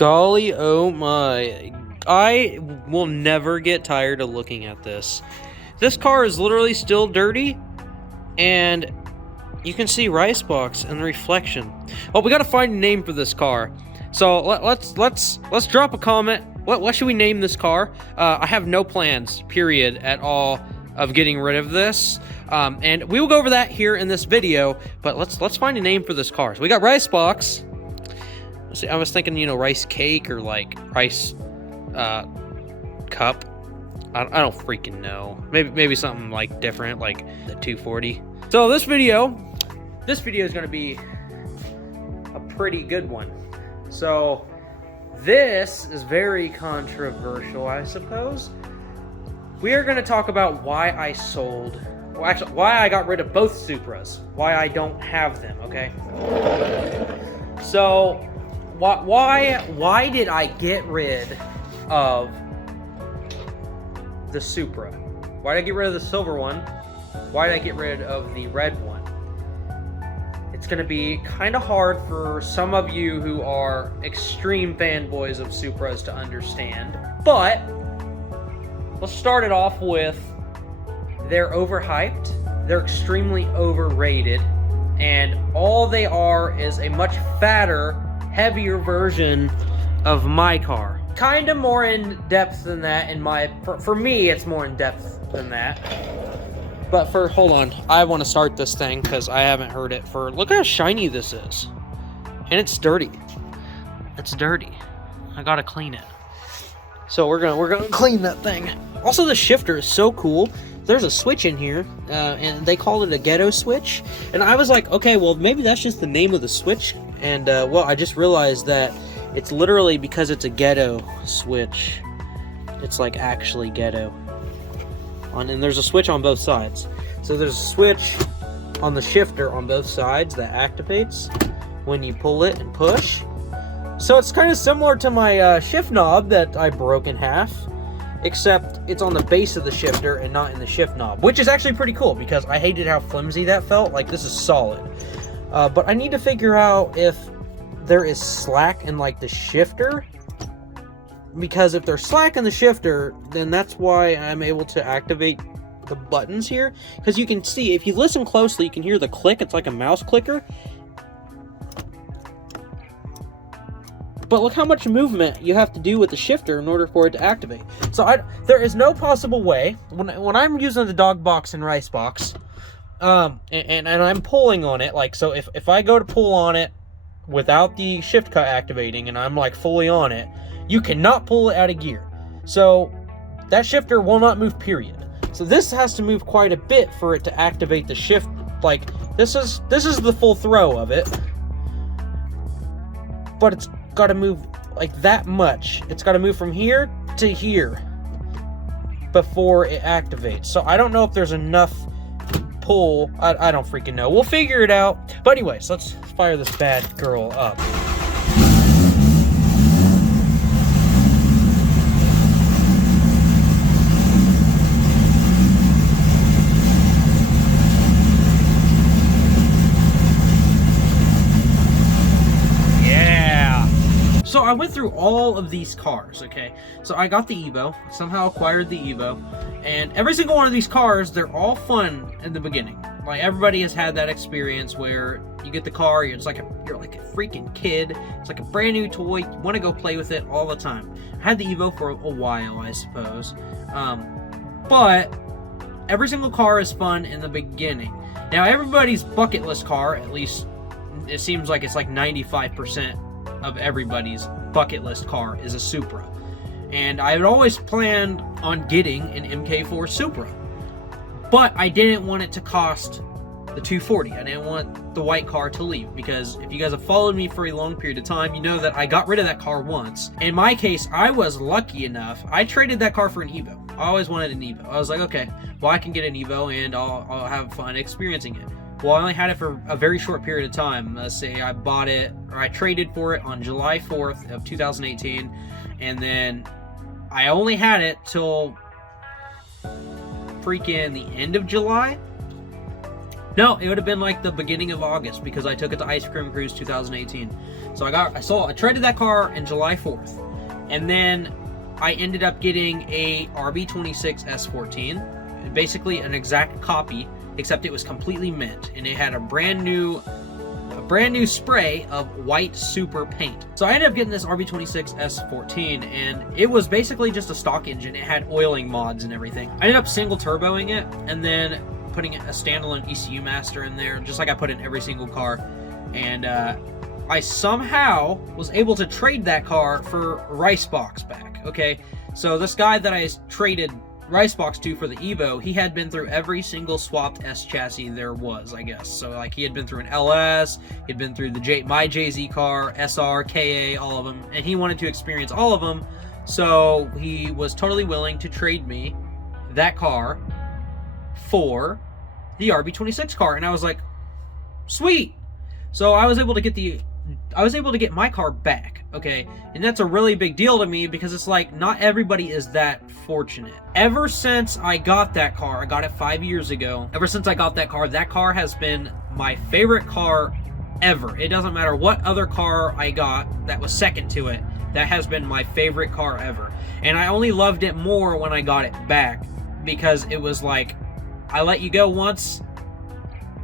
Golly, oh my. I will never get tired of looking at this. This car is literally still dirty, and you can see rice box in the reflection. Oh, we gotta find a name for this car. So let's drop a comment. What should we name this car? I have no plans, period, at all of getting rid of this. And we will go over that here in this video, but let's find a name for this car. So we got rice box. See, I was thinking, you know, rice cake or like rice cup. I don't freaking know. Maybe something like different, like the 240. So this video is going to be a pretty good one. So this is very controversial, I suppose. We are going to talk about why I sold, well, actually, why I got rid of both Supras, why I don't have them. Okay. So why did I get rid of the Supra? Why did I get rid of the silver one? Why did I get rid of the red one? It's going to be kind of hard for some of you who are extreme fanboys of Supras to understand, but let's start it off with they're overhyped, they're extremely overrated, and all they are is a much fatter, heavier version of my car. Kind of more in depth than that for me, it's more in depth than that. But hold on, I want to start this thing because I haven't heard it look how shiny this is. And it's dirty. It's dirty. I gotta clean it. So we're gonna clean that thing. Also, the shifter is so cool. There's a switch in here, and they call it a ghetto switch. And I was like, okay, well, maybe that's just the name of the switch. And, well, I just realized that it's literally because it's a ghetto switch. It's, like, actually ghetto. And there's a switch on both sides. So there's a switch on the shifter on both sides that activates when you pull it and push. So it's kind of similar to my shift knob that I broke in half, except it's on the base of the shifter and not in the shift knob, which is actually pretty cool because I hated how flimsy that felt. Like, this is solid. But I need to figure out if there is slack in, like, the shifter, because if there's slack in the shifter, then that's why I'm able to activate the buttons here. Because you can see, if you listen closely, you can hear the click. It's like a mouse clicker. But look how much movement you have to do with the shifter in order for it to activate. So there is no possible way, when I'm using the dog box and rice box, and I'm pulling on it, like, so if I go to pull on it without the shift cut activating and I'm like fully on it, you cannot pull it out of gear. So that shifter will not move, period. So this has to move quite a bit for it to activate the shift. Like, this is the full throw of it, but it's got to move like that much. It's got to move from here to here before it activates. So I don't know if there's enough pull. I don't freaking know. We'll figure it out. But anyways, let's fire this bad girl up. So I went through all of these cars, okay? So I got the Evo, somehow acquired the Evo, and every single one of these cars, they're all fun in the beginning. Like, everybody has had that experience where you get the car, you're like a freaking kid. It's like a brand new toy. You want to go play with it all the time. I had the Evo for a while, I suppose. But every single car is fun in the beginning. Now, everybody's bucket list car, at least it seems like it's like 95% of everybody's bucket list car is a Supra. And I had always planned on getting an MK4 Supra, but I didn't want it to cost the 240. I didn't want the white car to leave, because if you guys have followed me for a long period of time, you know that I got rid of that car once. In my case, I was lucky enough, I traded that car for an Evo. I always wanted an Evo. I was like, okay, well, I can get an Evo and I'll have fun experiencing it. Well, I only had it for a very short period of time. Let's say I bought it, or I traded for it on July 4th of 2018, and then I only had it till freaking the end of July. No, it would have been like the beginning of August because I took it to Ice Cream Cruise 2018. So I traded that car in July 4th. And then I ended up getting a RB26 S14. Basically an exact copy, except it was completely mint. And it had a brand new spray of white Supra paint. So I ended up getting this RB26 S14, and it was basically just a stock engine. It had oiling mods and everything. I ended up single turboing it, and then putting a standalone ECU master in there, just like I put in every single car. And I somehow was able to trade that car for Ricebox back. Okay, so this guy that I traded Ricebox to for the Evo, he had been through every single swapped S chassis there was, I guess. So like he had been through an LS, he'd been through my JZ car, SR, KA, all of them, and he wanted to experience all of them. So he was totally willing to trade me that car for the RB26 car, and I was like, sweet. So I was able to get my car back, okay? And that's a really big deal to me because it's like not everybody is that fortunate. Ever since I got that car, I got it 5 years ago. Ever since I got that car has been my favorite car ever. It doesn't matter what other car I got that was second to it. That has been my favorite car ever. And I only loved it more when I got it back because it was like, I let you go once.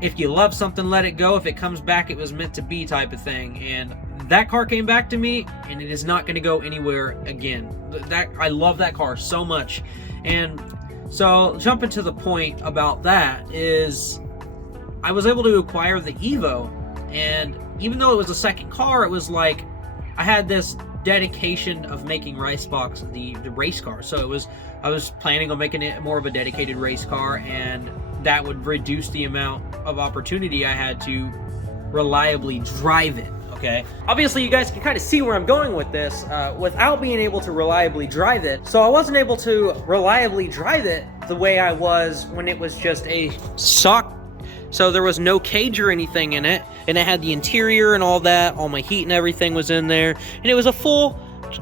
If you love something, let it go. If it comes back, it was meant to be type of thing. And that car came back to me, and it is not going to go anywhere again. I love that car so much. And so jumping to the point about that is I was able to acquire the Evo, and even though it was a second car, it was like I had this dedication of making Ricebox the race car. So I was planning on making it more of a dedicated race car, and that would reduce the amount of opportunity I had to reliably drive it, okay? Obviously, you guys can kind of see where I'm going with this without being able to reliably drive it. So I wasn't able to reliably drive it the way I was when it was just a stock. So there was no cage or anything in it, and it had the interior and all that. All my heat and everything was in there, and it was a full.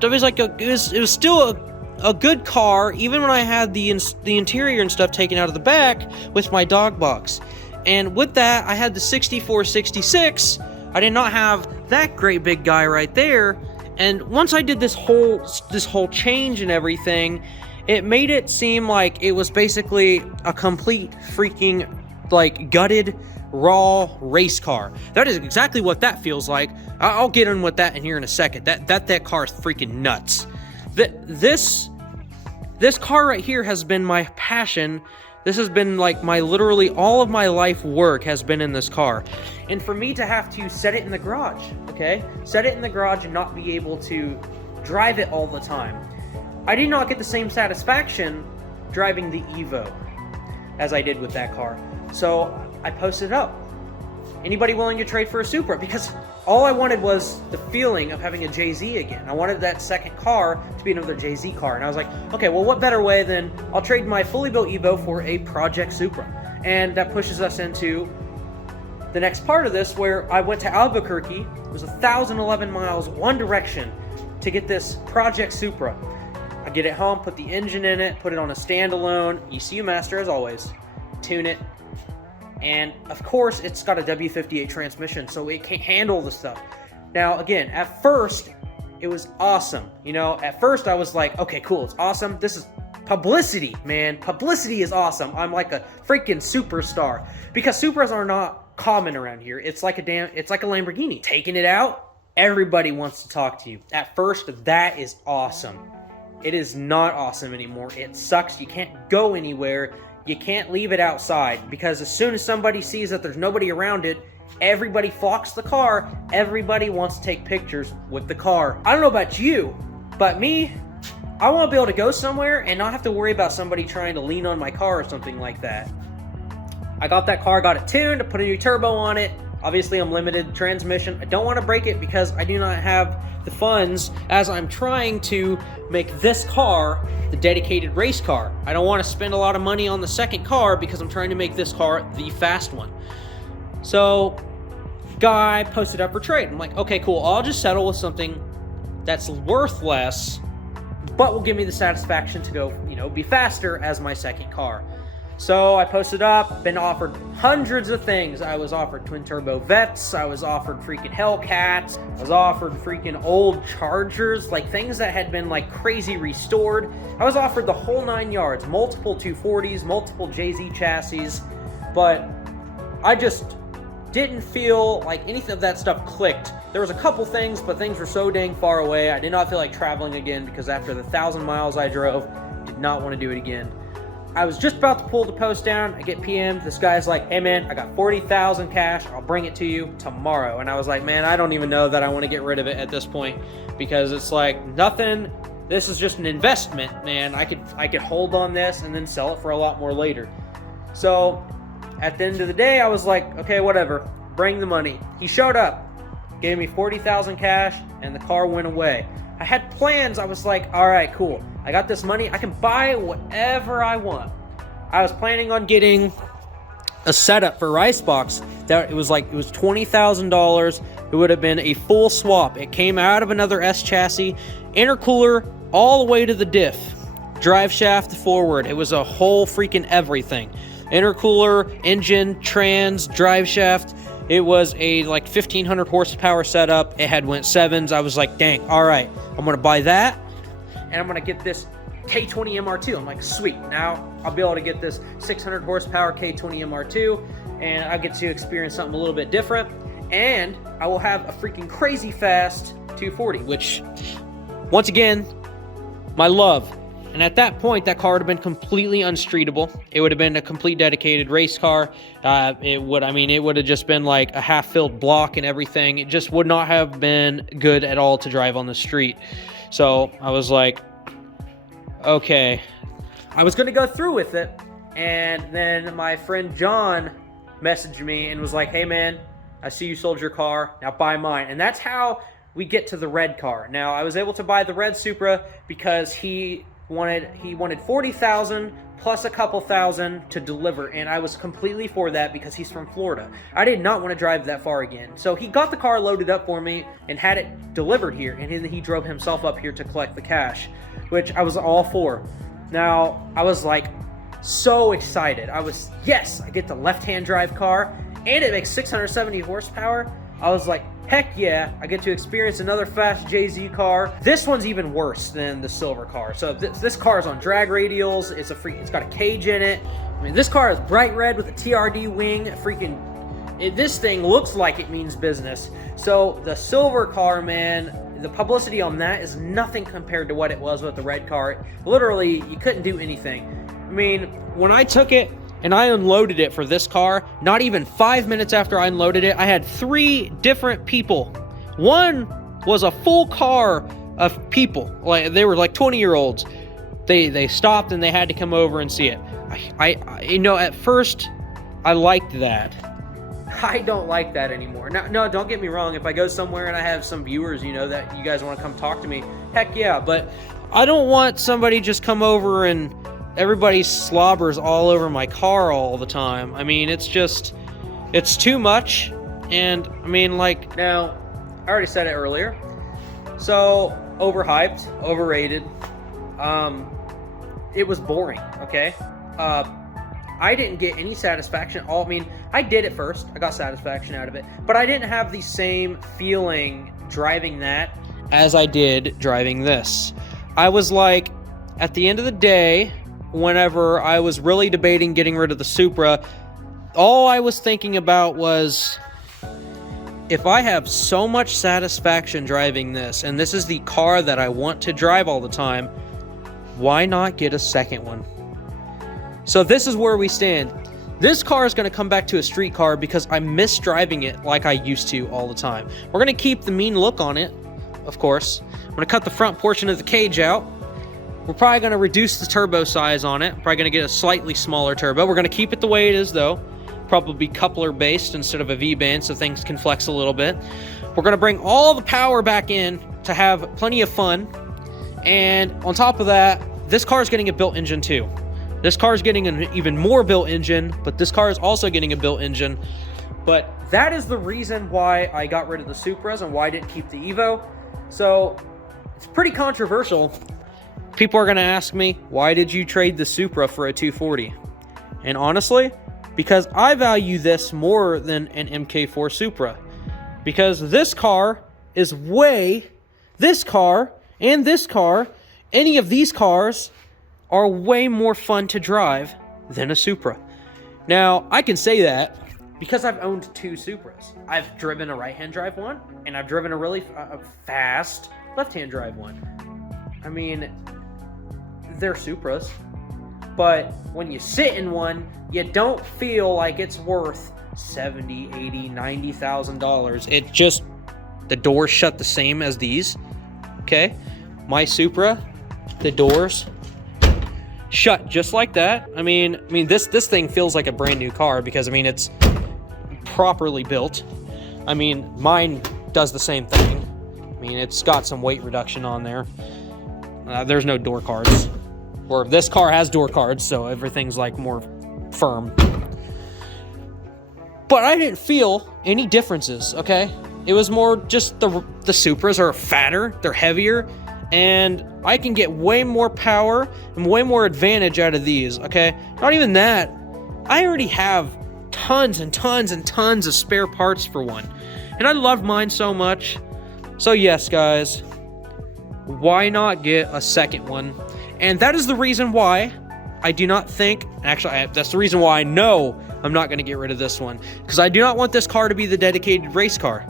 It was still a good car, even when I had the interior and stuff taken out of the back with my dog box. And with that, I had the 6466. I did not have that great big guy right there. And once I did this whole change and everything, it made it seem like it was basically a complete freaking like gutted raw race car. That is exactly what that feels like. I'll get in with that in here in a second. That car is freaking nuts. This car right here has been my passion. This has been like literally all of my life work has been in this car. And for me to have to set it in the garage, okay? Set it in the garage and not be able to drive it all the time. I did not get the same satisfaction driving the Evo as I did with that car. So I posted it up. Anybody willing to trade for a Supra? Because all I wanted was the feeling of having a JZ again. I wanted that second car to be another JZ car. And I was like, okay, well, what better way than I'll trade my fully built Evo for a Project Supra. And that pushes us into the next part of this, where I went to Albuquerque. It was 1,011 miles, one direction, to get this Project Supra. I get it home, put the engine in it, put it on a standalone ECU master as always, tune it. And of course, it's got a W58 transmission, so it can't handle the stuff. Now, again, at first, it was awesome. You know, at first I was like, okay, cool, it's awesome. This is publicity, man. Publicity is awesome. I'm like a freaking superstar. Because Supras are not common around here. It's like a Lamborghini. Taking it out, everybody wants to talk to you. At first, that is awesome. It is not awesome anymore. It sucks. You can't go anywhere. You can't leave it outside, because as soon as somebody sees that there's nobody around it, everybody flocks the car. Everybody wants to take pictures with the car. I don't know about you, but me, I want to be able to go somewhere and not have to worry about somebody trying to lean on my car or something like that. I got that car, got it tuned, I put a new turbo on it. Obviously, I'm limited transmission. I don't want to break it because I do not have the funds, as I'm trying to make this car the dedicated race car. I don't want to spend a lot of money on the second car because I'm trying to make this car the fast one. So, guy posted up for trade. I'm like, okay, cool. I'll just settle with something that's worth less, but will give me the satisfaction to go, be faster as my second car. So I posted up, been offered hundreds of things. I was offered twin turbo vets, I was offered freaking Hellcats, I was offered freaking old Chargers, like things that had been like crazy restored. I was offered the whole 9 yards, multiple 240s, multiple JZ chassis, but I just didn't feel like anything of that stuff clicked. There was a couple things, but things were so dang far away. I did not feel like traveling again because after the 1,000 miles I drove, did not want to do it again. I was just about to pull the post down. I get PM. This guy's like, hey man, I got 40,000 cash. I'll bring it to you tomorrow. And I was like, man, I don't even know that I want to get rid of it at this point because it's like nothing. This is just an investment, man. I could hold on this and then sell it for a lot more later. So at the end of the day, I was like, okay, whatever. Bring the money. He showed up, gave me 40,000 cash, and the car went away. I had plans. I was like, all right, cool. I got this money. I can buy whatever I want. I was planning on getting a setup for Ricebox that it was $20,000. It would have been a full swap. It came out of another S chassis, intercooler all the way to the diff, drive shaft forward. It was a whole freaking everything. Intercooler, engine, trans, drive shaft. It was a like 1,500 horsepower setup. It had went 7s. I was like, dang, all right, I'm gonna buy that, and I'm gonna get this K20 MR2. I'm like, sweet, now I'll be able to get this 600 horsepower K20 MR2, and I get to experience something a little bit different, and I will have a freaking crazy fast 240, which, once again, my love. And at that point, that car would have been completely unstreetable. It would have been a complete dedicated race car. It would have just been like a half-filled block and everything. It just would not have been good at all to drive on the street. So I was like, okay. I was going to go through with it. And then my friend John messaged me and was like, hey man, I see you sold your car. Now buy mine. And that's how we get to the red car. Now I was able to buy the red Supra because he wanted 40,000 plus a couple thousand to deliver, and I was completely for that because he's from Florida. I did not want to drive that far again. So he got the car loaded up for me and had it delivered here, and then he drove himself up here to collect the cash, which I was all for. Now, I was like so excited. Yes, I get the left-hand drive car, and it makes 670 horsepower. I was like, heck yeah, I get to experience another fast JZ car. This one's even worse than the silver car. So this car is on drag radials. It's got a cage in it. I mean, this car is bright red with a TRD wing. This thing looks like it means business. So the silver car, man, the publicity on that is nothing compared to what it was with the red car. Literally, you couldn't do anything. I mean, when I took it and I unloaded it for this car, not even 5 minutes after I unloaded it, I had 3 different people. One was a full car of people. Like, they were like 20-year-olds. They stopped and they had to come over and see it. I at first, I liked that. I don't like that anymore. No, don't get me wrong. If I go somewhere and I have some viewers, that you guys want to come talk to me, heck yeah. But I don't want somebody just come over and everybody slobbers all over my car all the time. I mean, it's too much. And I mean, like, now, I already said it earlier. So, overhyped, overrated. It was boring, okay? I didn't get any satisfaction. I mean, I did at first. I got satisfaction out of it. But I didn't have the same feeling driving that as I did driving this. I was like, at the end of the day, whenever I was really debating getting rid of the Supra, all I was thinking about was, if I have so much satisfaction driving this, and this is the car that I want to drive all the time, why not get a second one? So this is where we stand. This car is going to come back to a street car because I miss driving it like I used to all the time. We're going to keep the mean look on it, of course. I'm going to cut the front portion of the cage out. We're probably going to reduce the turbo size on it. Probably going to get a slightly smaller turbo. We're going to keep it the way it is, though. Probably coupler based instead of a V-band, so things can flex a little bit. We're going to bring all the power back in to have plenty of fun. And on top of that, this car is getting a built engine too. This car is getting an even more built engine, but this car is also getting a built engine. But that is the reason why I got rid of the Supras and why I didn't keep the Evo. So it's pretty controversial. People are going to ask me, why did you trade the Supra for a 240? And honestly, because I value this more than an MK4 Supra. Because this car is this car and this car, any of these cars are way more fun to drive than a Supra. Now, I can say that because I've owned 2 Supras. I've driven a right-hand drive one, and I've driven a really fast left-hand drive one. I mean, they're Supras, but when you sit in one, you don't feel like it's worth $70, $80, $90,000. It just, the doors shut the same as these, okay? My Supra, the doors shut just like that. I mean, this thing feels like a brand new car because, I mean, it's properly built. I mean, mine does the same thing. I mean, it's got some weight reduction on there. There's no door cards. Or this car has door cards, so everything's like more firm. But I didn't feel any differences, okay? It was more just the Supras are fatter, they're heavier, and I can get way more power and way more advantage out of these, okay? Not even that. I already have tons and tons and tons of spare parts for one. And I love mine so much. So yes, guys, why not get a second one? And that is the reason why I do not think, actually, that's the reason why I know I'm not going to get rid of this one. Because I do not want this car to be the dedicated race car.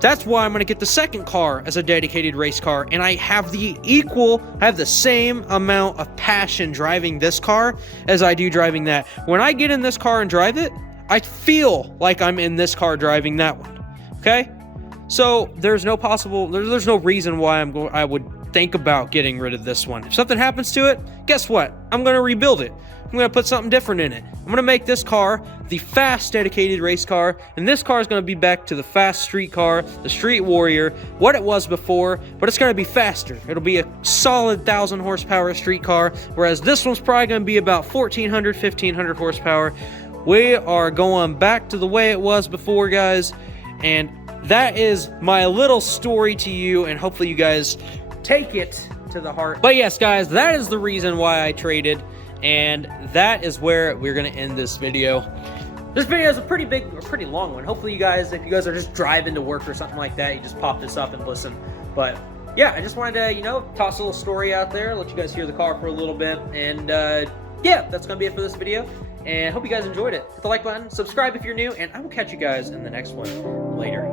That's why I'm going to get the second car as a dedicated race car. And I have the same amount of passion driving this car as I do driving that. When I get in this car and drive it, I feel like I'm in this car driving that one. Okay? So there's no reason why I would think about getting rid of this one. If something happens to it, guess what? I'm going to rebuild it. I'm going to put something different in it. I'm going to make this car the fast dedicated race car, and this car is going to be back to the fast street car, the Street Warrior, what it was before, but it's going to be faster. It'll be a solid 1,000 horsepower street car, whereas this one's probably going to be about 1,400, 1,500 horsepower. We are going back to the way it was before, guys, and that is my little story to you, and hopefully you guys take it to the heart. But yes, guys, that is the reason why I traded, and that is where we're gonna end this video. This video is a pretty long one. Hopefully you guys, if you guys are just driving to work or something like that, you just pop this up and listen. But yeah, I just wanted to, you know, toss a little story out there, let you guys hear the car for a little bit, and yeah, that's gonna be it for this video, and hope you guys enjoyed it. Hit the like button, subscribe if you're new, and I will catch you guys in the next one later.